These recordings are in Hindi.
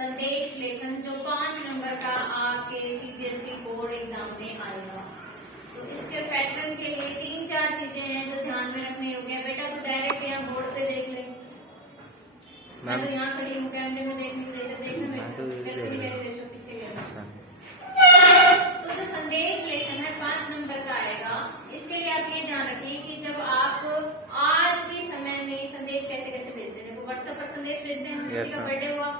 संदेश लेखन जो 5 नंबर का आपके सीबीएसई बोर्ड एग्जाम में आएगा। तो इसके पैटर्न के लिए 3-4 चीजें हैं जो ध्यान में रखने योग्य है। बेटा तो डायरेक्ट यहाँ बोर्ड पे देख ले, मैं तो यहाँ खड़ी हूँ कैमरे में देखना पीछे गया। तो जो संदेश लेखन है 5 नंबर का आएगा। इसके लिए आप ये ध्यान रखिए कि जब आप आज के समय में संदेश कैसे कैसे भेजते हैं। व्हाट्सएप पर संदेश भेजते हैं, किसी का बर्थडे हुआ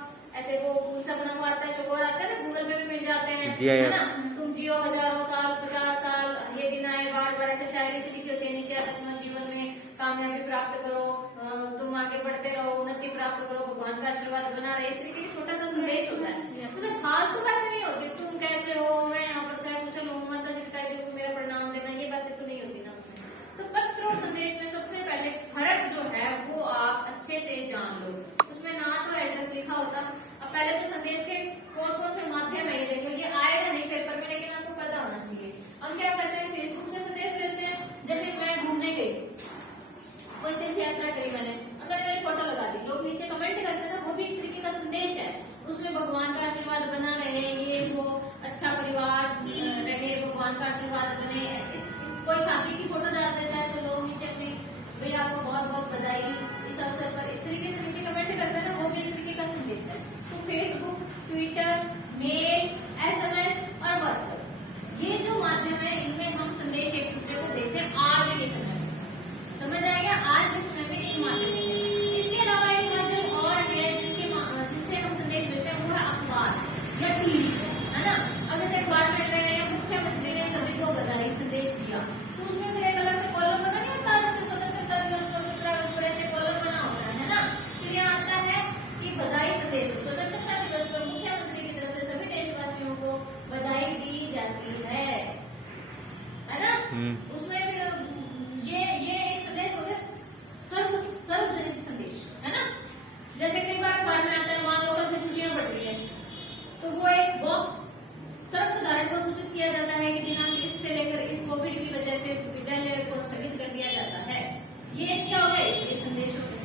ऐसे वो फूल सा बना हुआ आता है, चौकोर आता है ना, गूगल पे भी मिल जाते हैं, है ना। तुम जियो हजारों साल 50 साल, ये दिन आए बार बार, ऐसे शायरी से लिखी होती है नीचे आता है जीवन में कामयाबी प्राप्त करो, तुम आगे बढ़ते रहो, उन्नति प्राप्त करो, भगवान का आशीर्वाद बना रहे, इस तरीके का छोटा सा संदेश होता है। तो जब फालतू बातें नहीं होती, तुम कैसे हो, मैं यहाँ पर कुशल हूँ, माता जी पिताजी को मेरा प्रणाम देना, ये बातें तो नहीं होती ना उसमें। तो पत्र और संदेश में सबसे पहले फर्क जो है वो आप अच्छे से जान लो। उसमें ना तो एड्रेस लिखा होता। अब पहले तो संदेश के कौन कौन से माध्यम है ये देखो, ये आएगा नहीं पेपर में लेकिन आपको पता होना चाहिए। हम क्या करते हैं, फेसबुक पे संदेश भेजते हैं। जैसे मैं घूमने गई, कोई तीर्थ यात्रा करी मैंने, अगर मैंने फोटो लगा दी, लोग नीचे कमेंट करते हैं ना, वो भी एक तरीके का संदेश है। उसमें भगवान का आशीर्वाद बना रहे, ये वो अच्छा परिवार रहे, भगवान का आशीर्वाद बने। कोई शादी की फोटो डाल देता है तो लोग नीचे अपनी भैया आपको बहुत बहुत बधाई इस अवसर पर, इस तरीके से नीचे कमेंट करते हैं ना, वो भी एक तरीके का संदेश है। तो फेसबुक, ट्विटर, मेल, एसएमएस और व्हाट्सएप, ये जो माध्यम है इनमें हम संदेश एक दूसरे को भेजते हैं आज के समय में। समझ आएगा, आज के समय में एक माध्यम है। इसके अलावा एक माध्यम और है जिससे हम संदेश भेजते हैं, वो है अखबार या टीवी, है ना। अब जैसे अखबार में मुख्यमंत्री ने सभी को बधाई संदेश दिया, तो उसमें फिर एक अलग से कॉलम बना नहीं होता, जैसे स्वतंत्रता दिवस पर ऐसे कॉलम बना होता है ना। तो यहाँ आता है कि बधाई संदेश, स्वतंत्रता दिवस पर मुख्यमंत्री की तरफ से सभी देशवासियों को बधाई दी जाती है ना। उसमें फिर ये एक संदेश हो गया सार्वजनिक संदेश, है ना। जैसे कई बार अखबार में आता है, मान लो कल से छुट्टियां पड़ रही है, तो वो एक बॉक्स सर्वसाधारण को सूचित किया जाता है कि दिनांक इससे लेकर इस कोविड की वजह से विद्यालय को स्थगित कर दिया जाता है। ये क्या हो गए, ये संदेश हो गए।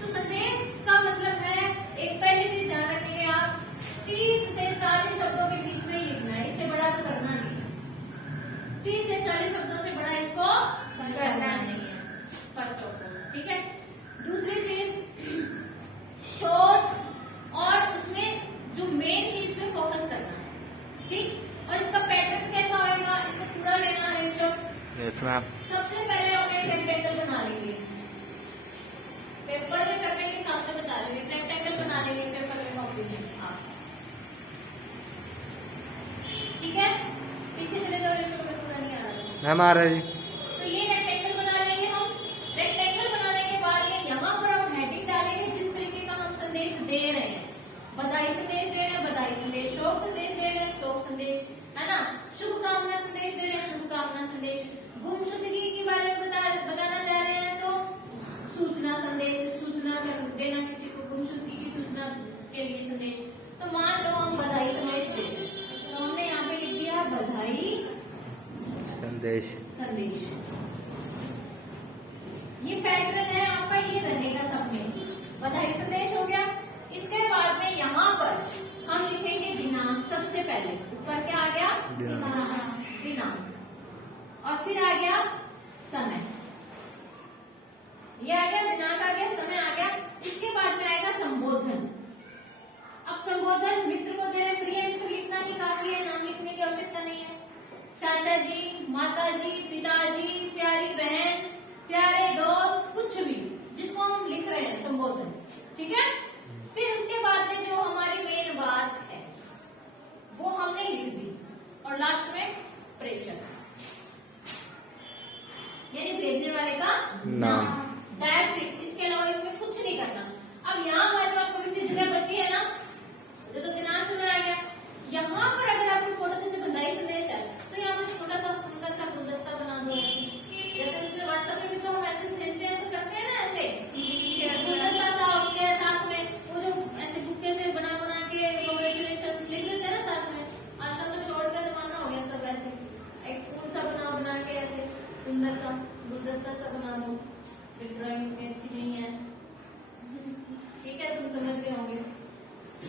तो संदेश का मतलब है, एक पहली चीज ध्यान रखेंगे आप, 30 से 40 शब्दों के बीच में ही लिखना है, इससे बड़ा तो करना नहीं है। 30 से 40 शब्दों से बड़ा इसको करना नहीं है, फर्स्ट ऑफ ऑल, ठीक है। दूसरी चीज शॉर्ट और उसमें जो मेन चीज पे फोकस करना है, ठीक। और इसका पैटर्न कैसा होगा, इसको पूरा लेना है शब्द। सबसे पहले हम एक रेक्टेंगल बना लेंगे, पेपर में करने के हिसाब से बता रही हूँ, रेक्टेंगल बना लेंगे पेपर में कॉपी में आप, ठीक है। पीछे चले जाओ, पेपर पूरा नहीं आ रहा मैम, आ रहा है। तो ये रेक्टेंगल बना लेंगे हम। रेक्टेंगल बनाने के बाद में यहाँ पर हम हेडिंग डालेंगे जिस तरीके का हम संदेश दे रहे हैं। बधाई संदेश दे रहे हैं, बधाई संदेश, शोक संदेश दे रहे हैं, शोक संदेश, है ना। शुभकामना संदेश दे रहे हैं, शुभकामना संदेश। गुमशुदगी के बारे में बताना जा रहे हैं तो सूचना संदेश, सूचना देना किसी को, गुमशुदगी की सूचना के लिए संदेश। तो मान लो हम बधाई संदेश दे रहे हैं, तो हमने यहाँ पे लिख दिया बधाई संदेश। ये पैटर्न है आपका, ये रहेगा सब में। बधाई संदेश हो गया। इसके बाद में यहाँ पर हम लिखेंगे दिनांक, सबसे पहले ऊपर क्या आ गया, दिनांक, और फिर आ गया समय, ये आ गया, दिनांक आ गया, समय आ गया। इसके बाद में आएगा संबोधन। अब संबोधन मित्र को दे रहे, प्रिय मित्र लिखना ही काफी है, नाम लिखने की आवश्यकता नहीं है। चाचा जी, माता जी, पिताजी, प्यारी बहन, प्यारे दोस्त, कुछ भी जिसको हम लिख रहे हैं संबोधन, ठीक है। फिर उसके बाद में जो हमारी मेन बात है वो हमने लिख दी, और लास्ट में प्रेषक, यानी भेजने वाले का नाम, दैट्स इट। इसके अलावा इसमें कुछ नहीं करना। अब यहाँ हमारे पास थोड़ी सी जगह बची है ना, जो तो दिनांक समय आ गया। यहाँ पर अगर आपकी फोटो जैसे बधाई संदेश है, तो यहाँ पर छोटा सा सुंदर सा गुलदस्ता बना दो, जैसे उसमें व्हाट्सएप में भी तो हम मैसेज भेजते हैं तो करते हैं ना, ऐसे गुलदस्ता सा उसके साथ में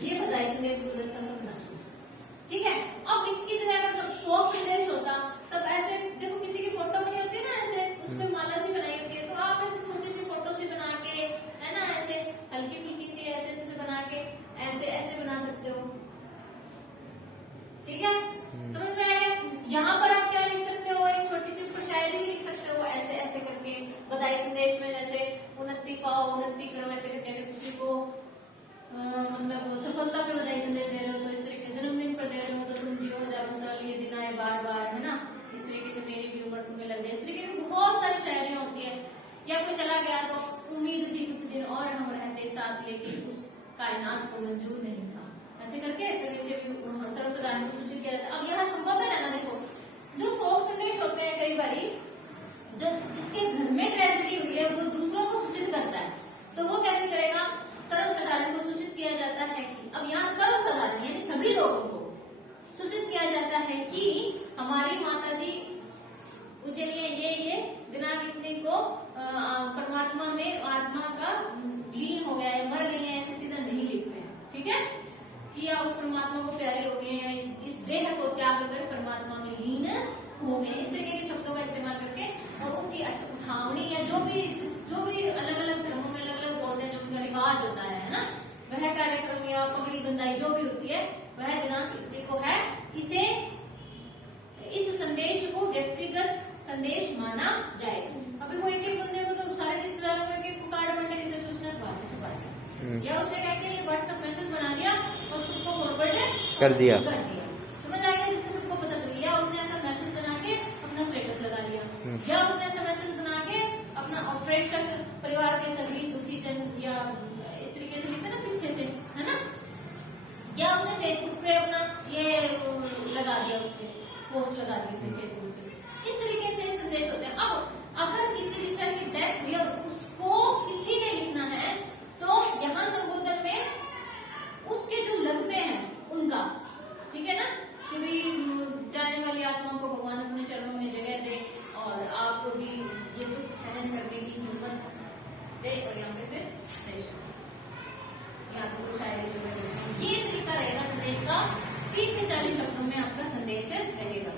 ये बधाई संदेश गुलदस्ता सब बना, ठीक है। अब इसकी जगह अगर सब शोक संदेश होता तब ऐसे देखो किसी की फोटो बनी होती है ना, ऐसे उसपे माला सी बनाई होती है, तो आप ऐसे छोटी सी फोटो सी बना के, है ना, ऐसे हल्की फुल्की सी ऐसे ऐसे बना के ऐसे ऐसे बना सकते हो, ठीक है। समझ में आया? यहाँ पर आप क्या लिख सकते हो, एक छोटी सी ऊपर शायरी लिख सकते हो ऐसे ऐसे करके बधाई संदेश में, जैसे उन्नति पाओ उन्नति करो ऐसे करके, अगर किसी को मतलब सफलता पे बधाई संदेश दे रहे हो तो इस तरीके, जन्मदिन पर दे रहे हो तो तुम जियो हजारों साल, ये दिन आए बार बार, है ना, इस तरीके से मेरी भी उम्र तुम्हें लग जाए, इस तरीके की बहुत सारी शायरियां होती है। या कोई चला गया तो उम्मीद थी कुछ दिन और हम रहते साथ, लेकिन उस कायनात को मंजूर नहीं था, ऐसे करके सर्वसाधारण को सूचित किया जाता है। अब यहाँ संभव है ना, देखो जो शोक संदेश होते हैं कई बारी, जो जिसके घर में ट्रेजेडी हुई है वो दूसरों को सूचित करता है, तो वो कैसे करेगा, सर्वसाधारण को सूचित किया जाता है कि, अब यहाँ सर्वसाधारण यानी सभी लोगों को सूचित किया जाता है कि हमारी माता जी उज्जैनिया ये दिनांक इतने को परमात्मा में आत्मा का लीन हो गया है, मर गई है, ऐसे सीधा नहीं लिखते हैं, ठीक है, कि या उस परमात्मा को प्यारे हो गए हैं, इस देह को त्याग कर परमात्मा में लीन हो गए, इस तरीके के शब्दों का इस्तेमाल करके, और उनकी उठावनी या जो भी अलग अलग धर्मों में अलग अलग बोलते हैं, जो उनका रिवाज होता है ना, वह कार्यक्रम या पगड़ी बंदाई जो भी होती है वह दिनांक इतने को है, इसे इस संदेश को व्यक्तिगत संदेश माना जाए। अभी वो एक बंदे को तो सारे रिश्तेदारों में कार्ड बंटे किसी सूचना छुपा दिया, या उसने कहते हैं व्हाट्सएप मैसेज बना दिया और सबको फॉरवर्ड कर दिया, समझ आ गया, जिससे सबको पता चल गया, उसने ऐसा मैसेज बना के अपना स्टेटस लगा लिया, या उसने ऐसा मैसेज बना के अपना ऑपरेशन परिवार के सभी दुखी जन, या इस तरीके से लिखते ना पीछे से, है ना, या उसने फेसबुक पे अपना ये लगा दिया, उसने पोस्ट लगा दी फेसबुक पे, इस तरीके से संदेश होते हैं। अब अगर किसी रिश्ते की डेथ हुई और उसको किसी ने लिखना है, तो यहाँ संबोधन में उसके जो लगते हैं उनका, ठीक है ना, कि भाई जाने वाली आत्माओं को भगवान अपने चरणों में जगह दे और आपको भी ये दुख सहन करने की हिम्मत दे, और यहाँ पे फिर यहाँ पे कुछ शायरी ये तरीका रहेगा संदेश का, 30 से 40 शब्दों में आपका संदेश रहेगा।